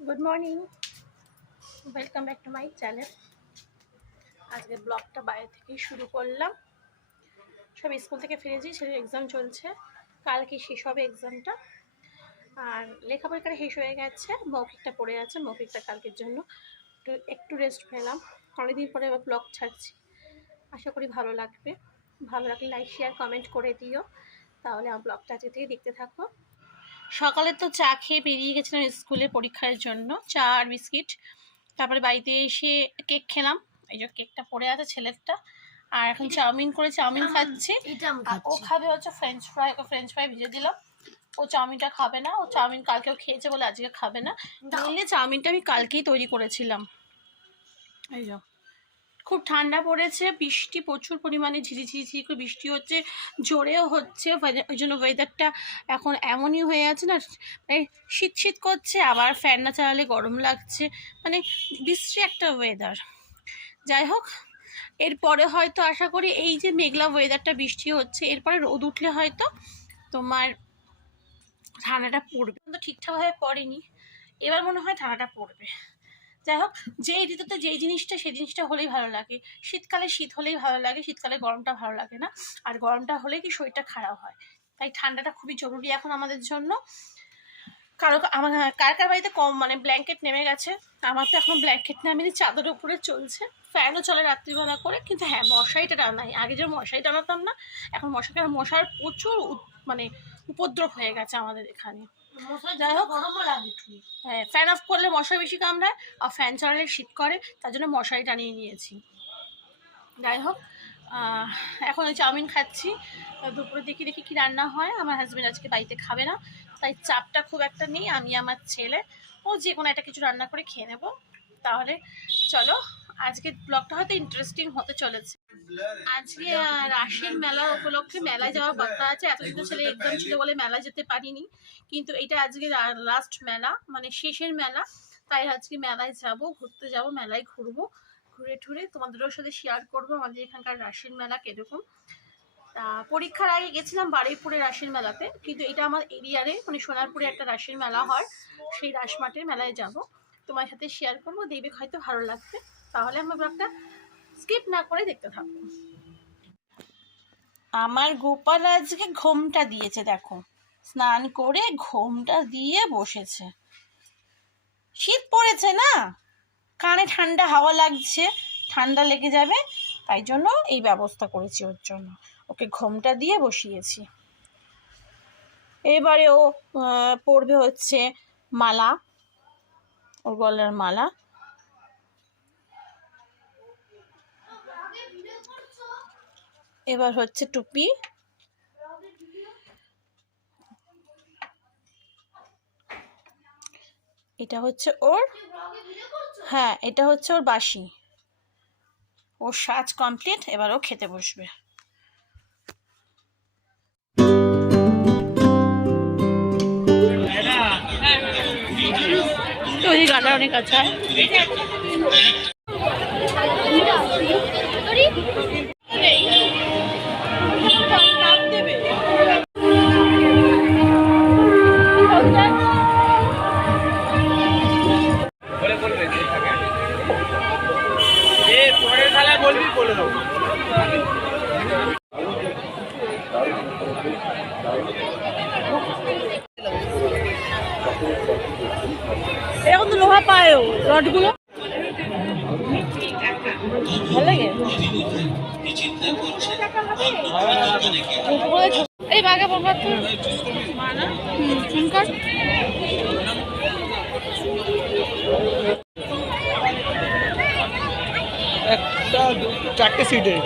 Good morning, welcome back to my channel. আজকে ব্লগটা বাইরে থেকেই শুরু করলাম। সব স্কুল থেকে ফিরেছি, ছেলের এক্সাম চলছে, কালকে শেষ হবে এক্সামটা। আর লেখাপড়াটা শেষ হয়ে গেছে, মৌখিকটা পড়ে আছে, মৌখিকটা কালকের জন্য একটু রেস্ট পেলাম। অনেকদিন পরে এবার ব্লগ ছাড়ছি, আশা করি ভালো লাগবে। ভালো লাগলে লাইক শেয়ার কমেন্ট করে দিও, তাহলে আমার ব্লগটা আজকে থেকে দেখতে থাকো। সকালে তো চা খেয়ে বেরিয়ে গেছিলাম স্কুলে পরীক্ষার জন্য, চা আর বিস্কিট। তারপরে বাড়িতে এসে কেক খেলাম, এই যে কেকটা পড়ে আছে ছেলেরটা। আর এখন চাউমিন করে চাউমিন খাচ্ছি। ও খাবে হচ্ছে ফ্রেঞ্চ ফ্রাই ভিজে দিলাম। ও চাউমিনটা খাবে না, ও চাউমিন কালকেও খেয়েছে বলে আজকে খাবে না। মেনলি চাউমিনটা আমি কালকেই তৈরি করেছিলাম। এই যে খুব ঠান্ডা পড়েছে, বৃষ্টি প্রচুর পরিমাণে ঝিরিঝিরি করে বৃষ্টি হচ্ছে, জোরেও হচ্ছে। ওই জন্য ওয়েদারটা এখন এমনই হয়ে আছে না, মানে শীত শীত করছে, আবার ফ্যান না চালালে গরম লাগছে, মানে বিশ্রী একটা ওয়েদার। যাই হোক, এরপরে হয়তো আশা করি এই যে মেঘলা ওয়েদারটা, বৃষ্টি হচ্ছে, এরপরে রোদ উঠলে হয়তো তোমার ঠান্ডাটা পড়বে। কিন্তু ঠিকঠাকভাবে পড়েনি, এবার মনে হয় ঠান্ডাটা পড়বে। যাই হোক, যেই ঋতুতে যেই জিনিসটা সেই জিনিসটা হলেই ভালো লাগে। শীতকালে শীত হলেই ভালো লাগে, শীতকালে গরমটা ভালো লাগে না। আর গরমটা হলে কি শরীরটা খারাপ হয়, তাই ঠান্ডাটা খুবই জরুরি এখন আমাদের জন্য। কার কার বাড়িতে কম মানে ব্ল্যাঙ্কেট নেমে গেছে, আমার তো এখন ব্ল্যাঙ্কেট নামিয়ে চাদরের উপরে চলছে, ফ্যানও চলে রাত্রিবেলা করে। কিন্তু হ্যাঁ, মশারিটা টানাই, আগে যে মশারি টানাতাম না, এখন মশার প্রচুর মানে উপদ্রব হয়ে গেছে আমাদের এখানে। যাই হোক, হ্যাঁ, ফ্যান অফ করলে মশা বেশি কামড়ায়, আর ফ্যান চালালে শীত করে, তার জন্য মশারি টানিয়ে নিয়েছি। যাই হোক, এখন ওই চাউমিন খাচ্ছি। দুপুরে দেখি কি রান্না হয়। আমার হাজব্যান্ড আজকে বাড়িতে খাবে না, তাই চাপটা খুব একটা নেই। আমি আমার ছেলে ও যে কোনো একটা কিছু রান্না করে খেয়ে নেব। তাহলে চলো, আজকে ব্লগটা হয়তো ইন্টারেস্টিং হতে চলেছে। আজকে রাসের মেলা উপলক্ষে মেলায় যাওয়ার কথা আছে। এতদিন ছেলে এক্সাম ছিল বলে মেলায় যেতে পারিনি, কিন্তু এটা আজকে লাস্ট মেলা, মানে শেষের মেলা। তাই আজকে মেলায় যাব, ঘুরতে যাব, মেলায় ঘুরবো, ঘুরে টুরে তোমাদেরও সাথে শেয়ার করবো আমাদের এখানকার রাসের মেলা কিরকম। তা পরীক্ষার আগে গেছিলাম বারুইপুরে রাসের মেলাতে, কিন্তু এটা আমার এরিয়ারে মানে সোনারপুরে একটা রাসের মেলা হয়, সেই রাসমাটের মেলায় যাব, তোমার সাথে শেয়ার করবো, দেখবে হয়তো ভালো লাগবে। তাহলে আমার ব্লগটা স্কিপ না করে দেখতে থাকো। আমার গোপাল আজকে ঘোমটা দিয়েছে, দেখো স্নান করে ঘোমটা দিয়ে বসেছে। শীত পড়েছে না, কানে ঠান্ডা হাওয়া লাগছে, ঠান্ডা লেগে যাবে, তাই জন্য এই ব্যবস্থা করেছি ওর জন্য, ওকে ঘোমটা দিয়ে বসিয়েছি। এবারে ও পরবে হচ্ছে মালা, ওর গলার মালা। এবার হচ্ছে টুপি, এটা হচ্ছে ওর, হ্যাঁ এটা হচ্ছে ওর বাসি। ওর সাজ কমপ্লিট, এবার ও খেতে বসবে। তৈরি গানা অনেক আছে। এখন তো লোহা পায়ও রডগুলো, ভালো লাগে। এই বাঘা বাবা তো মানা চুনকার একটা 4টে সিটের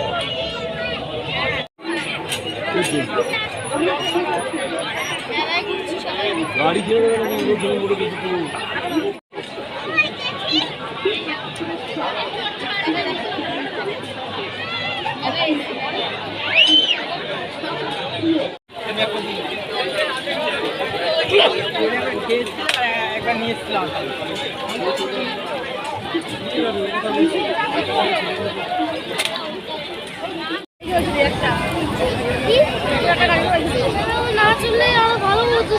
গাড়ি দিয়ে একবার নিয়েছিলাম। না চললে আরো ভালো হতো।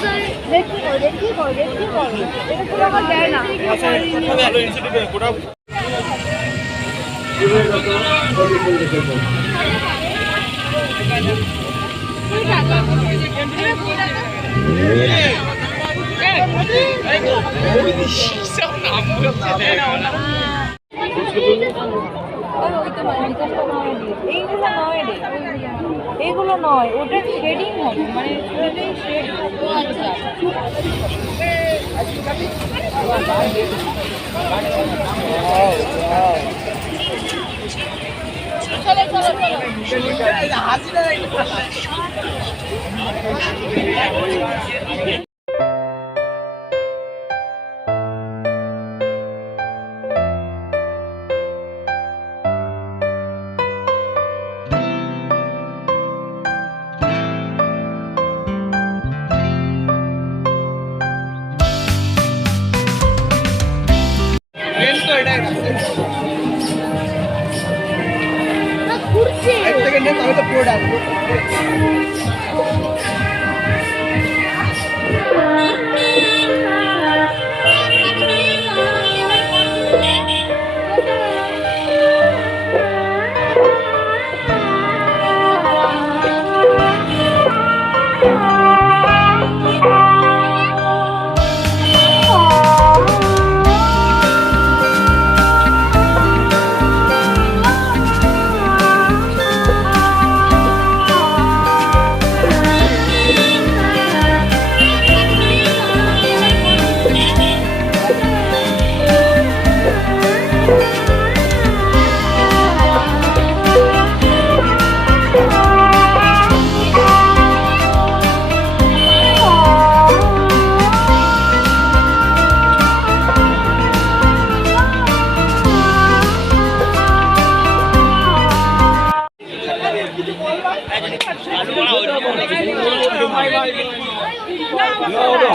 এইগুলো নয়, ওটা শেডিং হবে, মানে শেড।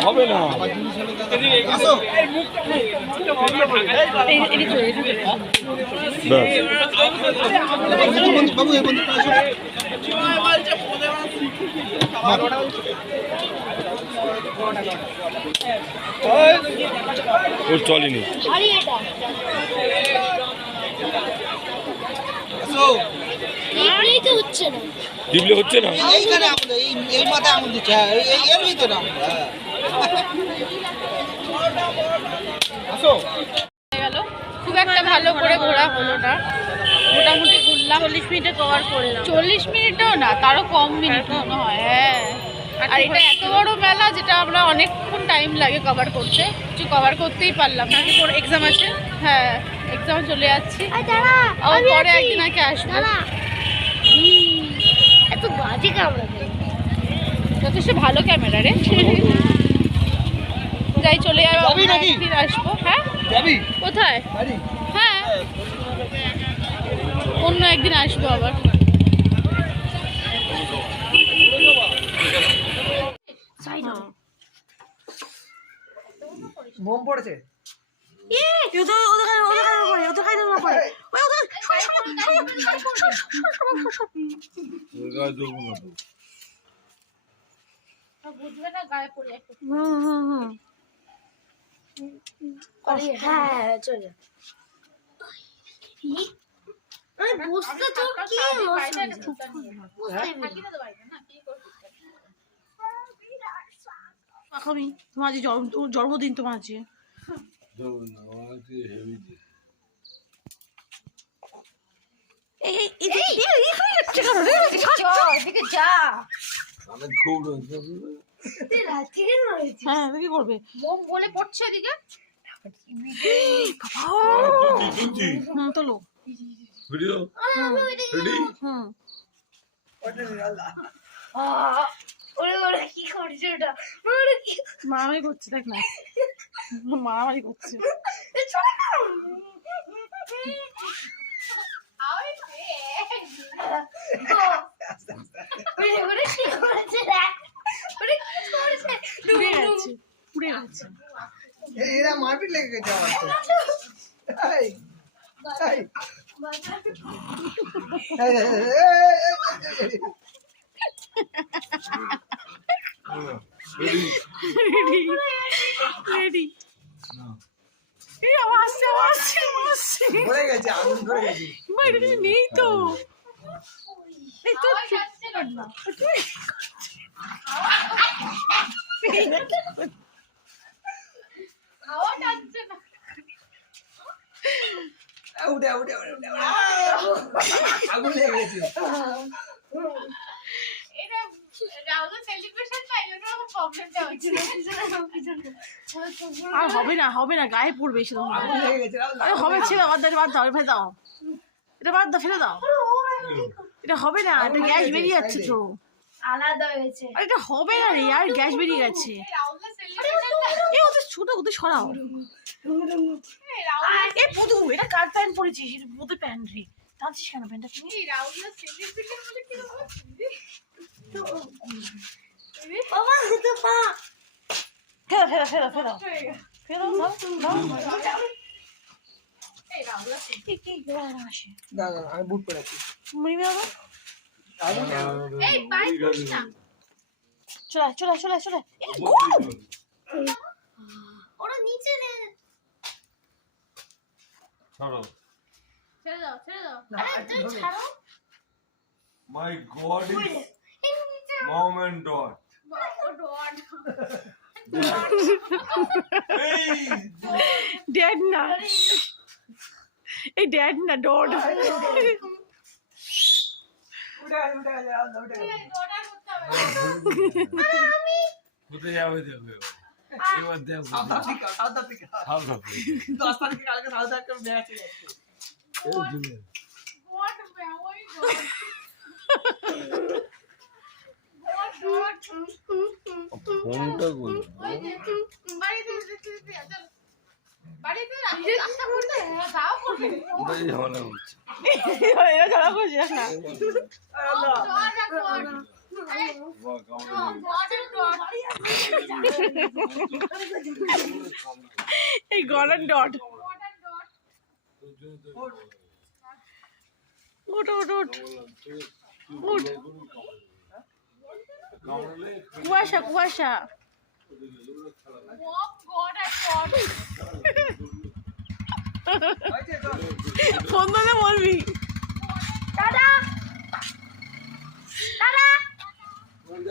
হবে না। ওর চলেনি, টিপলে হচ্ছে না। এই মাথায় আঙুল দিচ্ছে, এর ভিতরে খুব একটা ভালো করে ঘোরা হলো না, মোটামুটি ঘুরলাম। 40 মিনিটে কভার করলাম। 40 মিনিটও না, তারও কম মিনিট মনে হয়। হ্যাঁ, আর এটা এত বড় মেলা যেটা আমরা অনেকক্ষণ টাইম লাগে কভার করতে, কিছু কভার করতেই পারলাম না। এক্সাম আছে। হ্যাঁ, এক্সাম চলে যাচ্ছি, আবার পরে একদিন আগে আসবো। এত বাজে ক্যামেরা, যথেষ্ট ভালো ক্যামেরা রে। যাই, চলে যাবো, একদিন আসবো। হ্যাঁ, কোথায়? হ্যাঁ, অন্য একদিন আসবো আবার। মোম পড়েছে। বুঝবে না, গায়ে পড়ে একটা। হ্যাঁ চলে বুঝতে তো কি তোমার যে জন্মদিন, তোমার যে হ্যাঁ, কি করবে? মোম বলে পড়ছে এদিকে। তোলো ভিডিও। কি করছে ওটা? মারামারি করছে, দেখ না, মারামারি করছে। পুড়ে গেছে। এরা মারপিট লেগে গেছে আমার তো। রেডি এই আসছে আসছে আসছে ধরে গেছে আগুন ধরে গেছে এটা কিছু নেই তো এই তো উঠে উঠে উঠে উঠে আগুন লেগে গেছে আর হবে না গায়ে পড়বে এসে আগুন লেগে গেছে আরে হবে ছেলে বাদ দাও ফেলে দাও এটা বাদ দাও ফেলে দাও এটা হবে না এটা গ্যাস বেরিয়ে যাচ্ছে তো আলাদা হয়েছে। আরে এটা হবে না রে আর গ্যাস বেরিয়ে গেছে এই ওদের ছোট ওদের সরাও এই পুদু এটা কার প্যান্ট পরেছিস এটা ওদের প্যান্ট রে টানছিস কেন প্যান্টটা তুমি ফেলো আসে দাদা আমি বুট পরেছি মরিবে বাবা চলে ওরা নিচে রে। ছাড়ো ছেড়ে দাও। না, আরে একটু তুই ধরো। ছাড়ো। মাই গড ইজ এই নিচে মম এন্ড ডট ও ডট। এই ড্যাড না এই ড্যাড না ডড উঠে গেছে উঠে গেছে ডটার করতে হবে। কোথায় যাবে দেখো এবার দেখো সাউথ আফ্রিকা সাউথ আফ্রিকা 10 তারিখে কালকে সাউথ আফ্রিকা ম্যাচ আছে What ওই ডট। ফোনটা কই বাড়িতে রাস্তা করতে দাও করবে। ওটাই ঝামেলা হচ্ছে এরা ঝগড়া করছিস না বাহ, কামড়ে এই গলার ডট ওঠ কামড়ালে কুয়াশা ফোন ধরে বলবি দাদা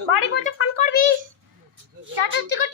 বাড়ি পৌঁছে ফোন করবি। টাটা টিকো